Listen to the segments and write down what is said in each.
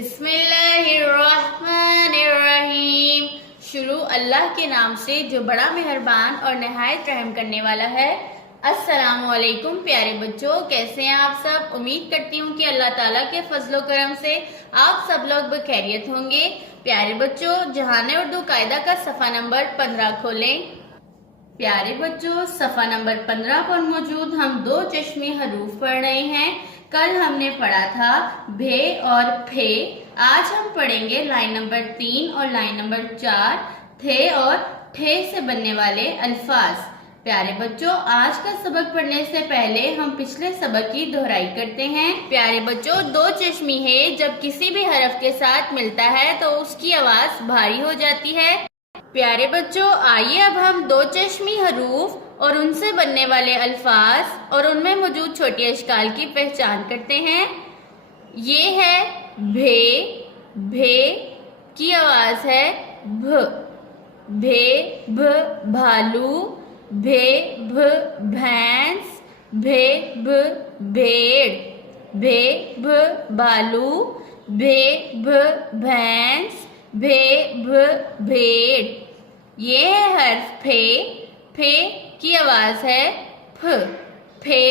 بسم اللہ الرحمن الرحیم۔ شروع اللہ کے نام سے جو بڑا مہربان اور نہایت رحم کرنے والا ہے۔ السلام علیکم پیارے بچوں، کیسے ہیں آپ سب؟ امید کرتی ہوں کہ اللہ تعالیٰ کے فضل و کرم سے آپ سب لوگ بخیریت ہوں گے۔ پیارے بچوں، جہان اردو قاعدہ کا صفحہ نمبر 15 کھولیں۔ پیارے بچوں، صفحہ نمبر 15 پر موجود ہم دو چشمی حروف پڑھ رہے ہیں۔ کل ہم نے پڑھا تھا بھے اور پھے۔ آج ہم پڑھیں گے لائن نمبر 3 اور لائن نمبر 4 تھے اور ٹھے سے بننے والے الفاظ۔ پیارے بچوں، آج کا سبق پڑھنے سے پہلے ہم پچھلے سبق کی دہرائی کرتے ہیں۔ پیارے بچوں، دو چشمی ہے جب کسی بھی حرف کے ساتھ ملتا ہے تو اس کی آواز بھاری ہو جاتی ہے۔ پیارے بچوں، آئیے اب ہم دو چشمی حروف اور ان سے بننے والے الفاظ اور ان میں موجود چھوٹی اشکال کی پہچان کرتے ہیں۔ یہ ہے بھے، بھے کی آواز ہے بھ، بھے بھ بھالو، بھے بھ بھینس، بھے بھ بھیڑ، بھے بھ بھالو، بھے بھ بھینس، بھے بھ بھیڑ۔ یہ ہے حرف پھے، پھے کی آواز ہے پھ، پھے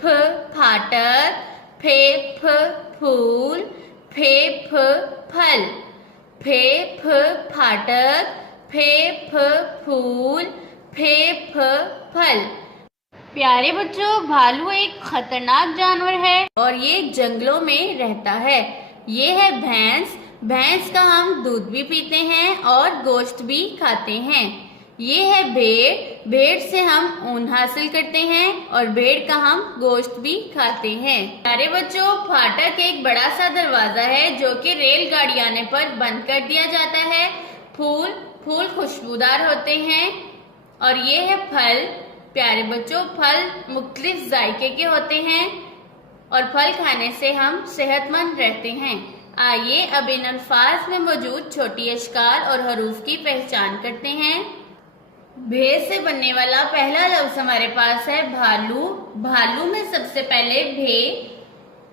پھ پھاٹک، پھے پھ پھول، پھے پھ پھل، پھے پھ پھاٹک، پھے پھ پھول، پھے پھ پھل۔ پیارے بچوں، بھالو ایک خطرناک جانور ہے اور یہ جنگلوں میں رہتا ہے۔ یہ ہے بھینس، بھینس کا ہم دودھ بھی پیتے ہیں اور گوشت بھی کھاتے ہیں۔ یہ ہے بھیڑ، بھیڑ سے ہم اون حاصل کرتے ہیں اور بھیڑ کا ہم گوشت بھی کھاتے ہیں۔ پیارے بچوں، پھاٹک ایک بڑا سا دروازہ ہے جو کہ ریل گاڑی آنے پر بند کر دیا جاتا ہے۔ پھول، پھول خوشبودار ہوتے ہیں اور یہ ہے پھل۔ پیارے بچوں، پھل مختلف ذائقے کے ہوتے ہیں اور پھل کھانے سے ہم صحت مند رہتے ہیں۔ آئیے اب ان الفاظ میں موجود چھوٹی اشکال اور حروف کی پہچان کرتے ہیں۔ بھے سے بننے والا پہلا لفظ ہمارے پاس ہے بھالو۔ بھالو میں سب سے پہلے بھے،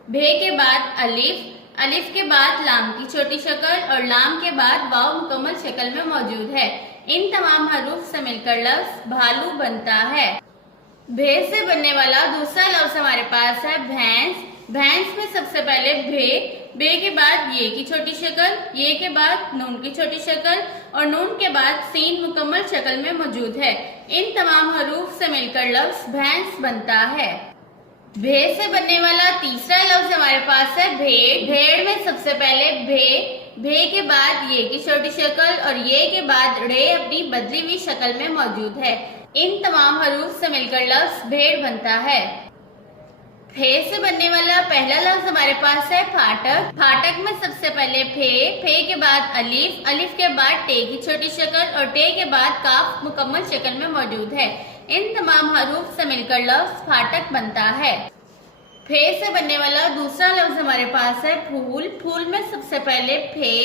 بھے کے بعد الف، الف کے بعد لام کی چھوٹی شکل اور لام کے بعد واو مکمل شکل میں موجود ہے۔ ان تمام حروف سے مل کر لفظ بھالو بنتا ہے۔ بھے سے بننے والا دوسرا لفظ ہمارے پاس ہے بھینس۔ بھینس میں سب سے پہلے بھے، بے کے بعد یہ کی چھوٹی شکل، یہ کے بعد نون کی چھوٹی شکل اور نون کے بعد سین مکمل شکل میں موجود ہے۔ ان تمام حروف سے مل کر لفظ بھینس بنتا ہے۔ بھے سے بننے والا تیسرا لفظ ہمارے پاس ہے بھیڑ۔ بھیڑ میں سب سے پہلے بھے، بھے کے بعد یہ کی چھوٹی شکل اور یہ کے بعد ڑے اپنی بدلی ہوئی شکل میں موجود ہے۔ ان تمام حروف سے مل کر لفظ بھیڑ بنتا ہے۔ پھے سے بننے والا پہلا لفظ ہمارے پاس ہے پھاٹک۔ پھاٹک میں سب سے پہلے پھے، پھے کے بعد الف، الف کے بعد ٹے کی چھوٹی شکل اور ٹے کے بعد کاف مکمل شکل میں موجود ہے۔ ان تمام حروف سے مل کر لفظ پھاٹک بنتا ہے۔ پھے سے بننے والا دوسرا لفظ ہمارے پاس ہے پھول۔ پھول میں سب سے پہلے پھے،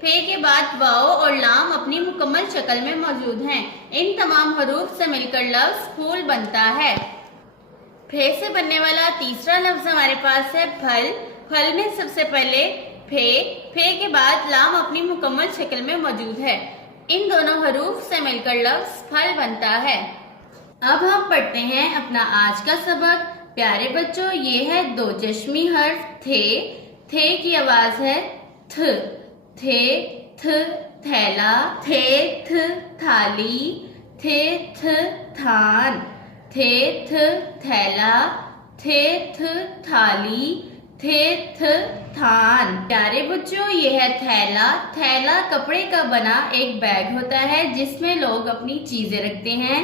پھے کے بعد واو اور لام اپنی مکمل شکل میں موجود ہیں۔ ان تمام حروف سے مل کر لفظ پھول بنتا ہے۔ پھے سے بننے والا تیسرا لفظ ہمارے پاس ہے پھل۔ پھل میں سب سے پہلے پھے، پھے کے بعد لام اپنی مکمل شکل میں موجود ہے۔ ان دونوں حروف سے مل کر لفظ پھل بنتا ہے۔ اب ہم پڑھتے ہیں اپنا آج کا سبق۔ پیارے بچوں، یہ ہے دو چشمی حرف تھے۔ تھے کی آواز ہے تھ، تھے تھ تھیلا، تھے تھ تھالی، تھے تھ تھان، تھے تھ تھیلا، تھے تھ تھالی، تھے تھ تھان۔ پیارے بچوں، یہ ہے تھیلا۔ تھیلا کپڑے کا بنا ایک بیگ ہوتا ہے جس میں لوگ اپنی چیزیں رکھتے ہیں۔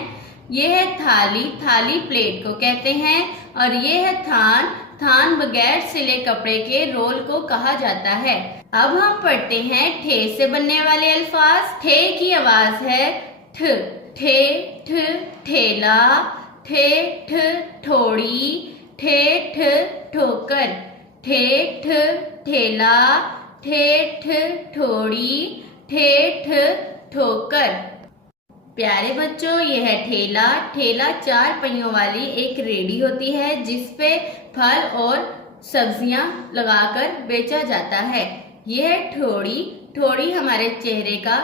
یہ ہے تھالی، تھالی پلیٹ کو کہتے ہیں اور یہ ہے تھان، تھان بغیر سلے کپڑے کے رول کو کہا جاتا ہے۔ اب ہم پڑھتے ہیں ٹھے سے بننے والے الفاظ۔ ٹھے کی آواز ہے ٹھ، ٹھے ٹھ ٹھیلا، ٹھے ٹھ ٹھوڑی، ٹھے ٹھ ٹھوکر، ٹھے ٹھ ٹھیلا، ٹھے ٹھ ٹھوڑی، ٹھے ٹھ ٹھوکر۔ پیارے بچوں، یہ ہے ٹھیلا۔ ٹھیلا چار پہیوں والی ایک ریڑھی ہوتی ہے جس پہ پھل اور سبزیاں لگا کر بیچا جاتا ہے۔ یہ ہے ٹھوڑی. ٹھوڑی ہمارے چہرے کا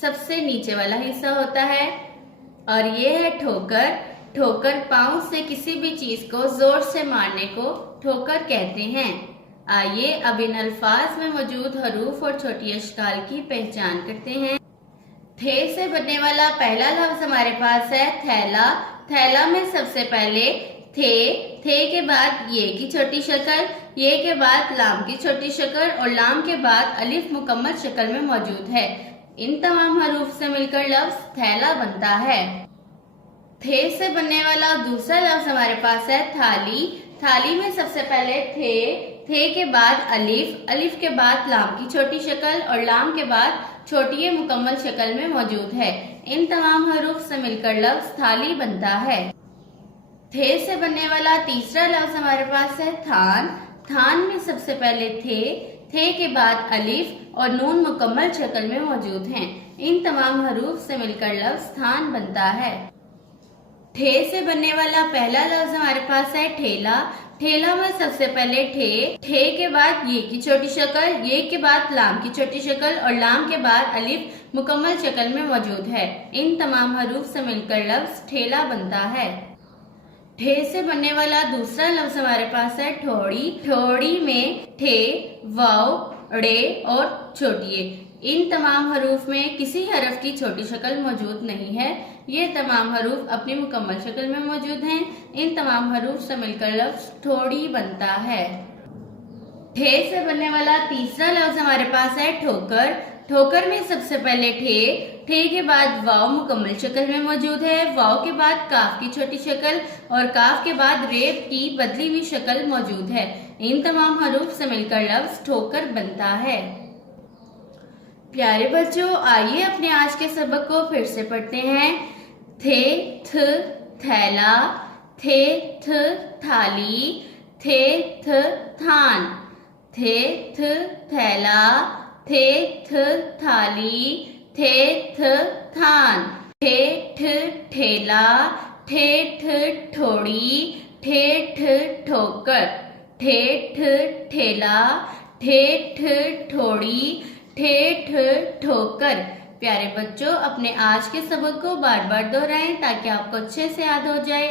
سب سے نیچے والا حصہ ہوتا ہے. اور یہ ہے ٹھوکر. ٹھوکر پاؤں سے کسی بھی چیز کو زور سے مارنے کو ٹھوکر کہتے ہیں. آئیے اب ان الفاظ میں موجود حروف اور چھوٹی اشکال کی پہچان کرتے ہیں. تھے سے بننے والا پہلا لفظ ہمارے پاس ہے تھیلا. تھیلا میں سب سے پہلے تھے. تھے کے بعد یہ کی چھوٹی شکل, یہ کے بعد لام کی چھوٹی شکل اور لام کے بعد الف مکمل شکل میں موجود ہے. ان تمام حروف سے مل کر لفظ تھیلا بنتا ہے. تھے سے بننے والا دوسرا لفظ ہمارے پاس ہے تھالی. تھالی میں سب سے پہلے تھے. تھے کے بعد الف, الف کے بعد لام کی چھوٹی شکل اور لام کے بعد چھوٹی مکمل شکل میں موجود ہے. ان تمام حروف سے مل کر لفظ تھالی بنتا ہے. تھے سے بننے والا تیسرا لفظ ہمارے پاس ہے تھان. تھان میں سب سے پہلے تھے. تھے کے بعد الف اور نون مکمل شکل میں موجود ہیں. ان تمام حروف سے مل کر لفظ تھان بنتا ہے. ٹھے سے بننے والا پہلا لفظ ہمارے پاس ہے ٹھیلا. ٹھیلا میں سب سے پہلے ٹھے. ٹھے کے بعد یہ کی چھوٹی شکل, یہ کے بعد لام کی چھوٹی شکل اور لام کے بعد الف مکمل شکل میں موجود ہے. ان تمام حروف سے مل کر لفظ ٹھیلا بنتا ہے. ٹھے سے بننے والا دوسرا لفظ ہمارے پاس ہے ٹھوڑی. ٹھوڑی میں ٹھے, واو, ڑے اور چھوٹی. ان تمام حروف میں کسی حرف کی چھوٹی شکل موجود نہیں ہے. یہ تمام حروف اپنی مکمل شکل میں موجود ہیں. ان تمام حروف سے مل کر لفظ ٹھوڑی بنتا ہے. ٹھے سے بننے والا تیسرا لفظ ہمارے پاس ہے ٹھوکر. ٹھوکر میں سب سے پہلے ٹھے. ٹھے کے بعد واو مکمل شکل میں موجود ہے. واو کے بعد کاف کی چھوٹی شکل اور کاف کے بعد ریپ کی بدلی ہوئی شکل موجود ہے. ان تمام حروف سے مل کر لفظ ٹھوکر بنتا ہے. پیارے بچوں, آئیے اپنے آج کے سبق کو پھر سے پڑھتے ہیں. تھے تھ تھیلا. تھے تھ تھالی. تھے تھ تھان. تھے تھ تھیلا. تھے تھ تھالی. تھے تھ تھان. ٹھے ٹھ ٹھیلا. ٹھے ٹھ ٹھوڑی. ٹھے ٹھ ٹھوکر. ٹھے ٹھ ٹھیلا. ٹھے ٹھ ٹھوڑی. ٹھے ٹھ ٹھوکر. پیارے بچوں, اپنے آج کے سبق کو بار بار دہرائیں تاکہ آپ کو اچھے سے یاد ہو جائے.